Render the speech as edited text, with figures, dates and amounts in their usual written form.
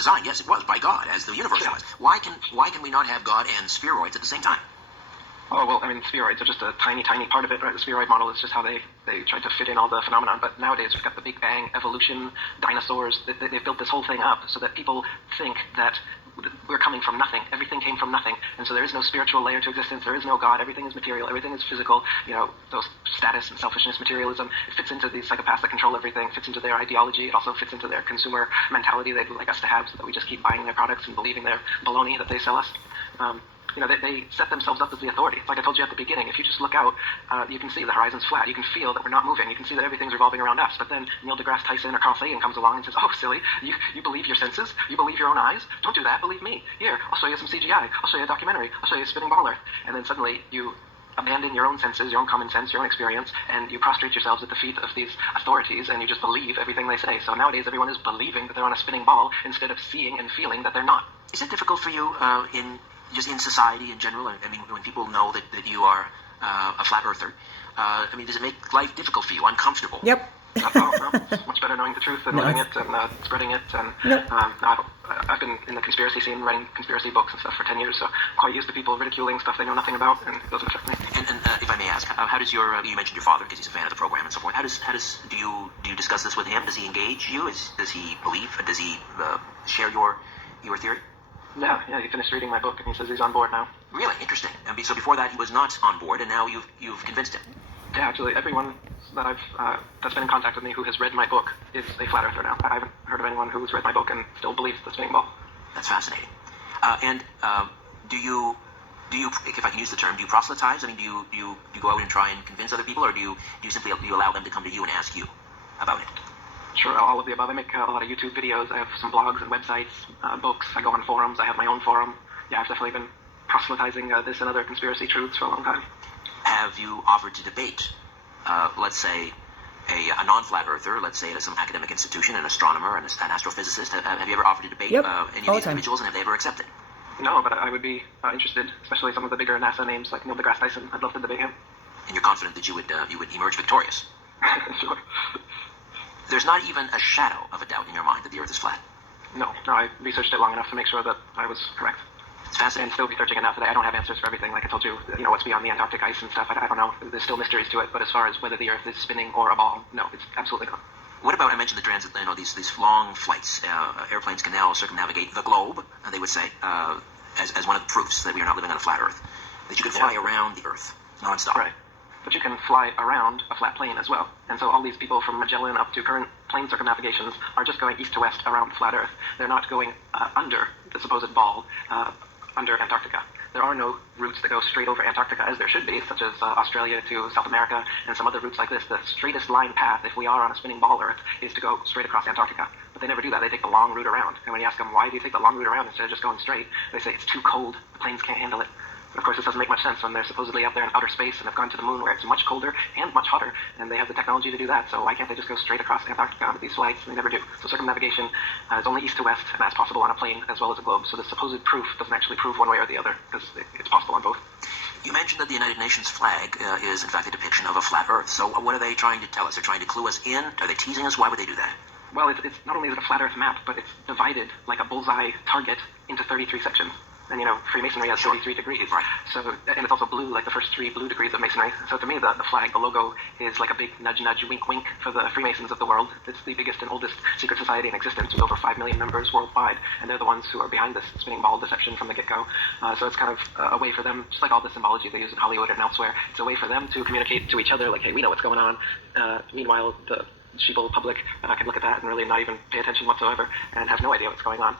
designed, yes, it was by God, as the universe was. Why can we not have God and spheroids at the same time? Oh, well, I mean, spheroids are just a tiny, tiny part of it, right? The spheroid model is just how they tried to fit in all the phenomenon. But nowadays, we've got the Big Bang, evolution, dinosaurs. They've built this whole thing up so that people think that we're coming from nothing. Everything came from nothing. And so there is no spiritual layer to existence. There is no God. Everything is material. Everything is physical. You know, those status and selfishness, materialism, it fits into these psychopaths that control everything. It fits into their ideology. It also fits into their consumer mentality they'd like us to have, so that we just keep buying their products and believing their baloney that they sell us. You know, they set themselves up as the authority. Like I told you at the beginning, if you just look out, you can see the horizon's flat. You can feel that we're not moving. You can see that everything's revolving around us. But then Neil deGrasse Tyson or Carl Sagan comes along and says, oh, silly, you believe your senses? You believe your own eyes? Don't do that. Believe me. Here, I'll show you some CGI. I'll show you a documentary. I'll show you a spinning ball Earth. And then suddenly you abandon your own senses, your own common sense, your own experience, and you prostrate yourselves at the feet of these authorities, and you just believe everything they say. So nowadays, everyone is believing that they're on a spinning ball instead of seeing and feeling that they're not. Is it difficult for you in society in general? I mean, when people know that you are a flat earther, I mean, does it make life difficult for you, uncomfortable? Yep. No. It's much better knowing the truth and living it and spreading it. And I've been in the conspiracy scene writing conspiracy books and stuff for 10 years, so I'm quite used to people ridiculing stuff they know nothing about, and it doesn't affect me. And if I may ask, how does you mentioned your father because he's a fan of the program and so forth. Do you discuss this with him? Does he engage you? Does he believe? Does he share your theory? Yeah, he finished reading my book and he says he's on board now. Really interesting. And so before that he was not on board, and now you've convinced him. Yeah, actually, everyone that that's been in contact with me who has read my book is a flat earther now. I haven't heard of anyone who's read my book and still believes the spinning ball. That's fascinating. And do you, if I can use the term, do you proselytize? I mean, do you go out and try and convince other people, or do you simply allow them to come to you and ask you about it? Sure, all of the above. I make a lot of YouTube videos. I have some blogs and websites, books. I go on forums. I have my own forum. Yeah, I've definitely been proselytizing this and other conspiracy truths for a long time. Have you offered to debate, let's say, a non-flat earther, let's say at some academic institution, an astronomer, an astrophysicist? Have you ever offered to debate any of these individuals, and have they ever accepted? No, but I would be interested, especially some of the bigger NASA names like Neil deGrasse Tyson. I'd love to debate him. And you're confident that you would emerge victorious? Sure. There's not even a shadow of a doubt in your mind that the Earth is flat? No, I researched it long enough to make sure that I was correct. It's fascinating. And still researching it now today. I don't have answers for everything. Like I told you, what's beyond the Antarctic ice and stuff, I don't know. There's still mysteries to it. But as far as whether the Earth is spinning or a ball, no, it's absolutely not. What about, I mentioned the transit, these long flights. Airplanes can now circumnavigate the globe, they would say, as one of the proofs that we are not living on a flat Earth. That you could fly around the Earth nonstop. Right. But you can fly around a flat plane as well. And so all these people from Magellan up to current plane circumnavigations are just going east to west around the flat Earth. They're not going under the supposed ball, under Antarctica. There are no routes that go straight over Antarctica as there should be, such as Australia to South America and some other routes like this. The straightest line path, if we are on a spinning ball Earth, is to go straight across Antarctica. But they never do that. They take the long route around. And when you ask them, why do you take the long route around instead of just going straight, they say it's too cold. The planes can't handle it. Of course, this doesn't make much sense when they're supposedly out there in outer space and have gone to the moon where it's much colder and much hotter, and they have the technology to do that. So why can't they just go straight across Antarctica with these flights? They never do. So circumnavigation is only east to west, and that's possible on a plane as well as a globe. So the supposed proof doesn't actually prove one way or the other, because it's possible on both. You mentioned that the United Nations flag is, in fact, a depiction of a flat Earth. So what are they trying to tell us? They're trying to clue us in? Are they teasing us? Why would they do that? Well, it's not only is it a flat Earth map, but it's divided like a bullseye target into 33 sections. And, Freemasonry has 33 degrees. Right. So, and it's also blue, like the first 3 blue degrees of Masonry. So to me, the flag, the logo, is like a big nudge, nudge, wink, wink for the Freemasons of the world. It's the biggest and oldest secret society in existence with over 5 million members worldwide. And they're the ones who are behind this spinning ball deception from the get-go. So it's kind of a way for them, just like all the symbology they use in Hollywood and elsewhere, it's a way for them to communicate to each other, like, hey, we know what's going on. Meanwhile, the sheeple public can look at that and really not even pay attention whatsoever and have no idea what's going on.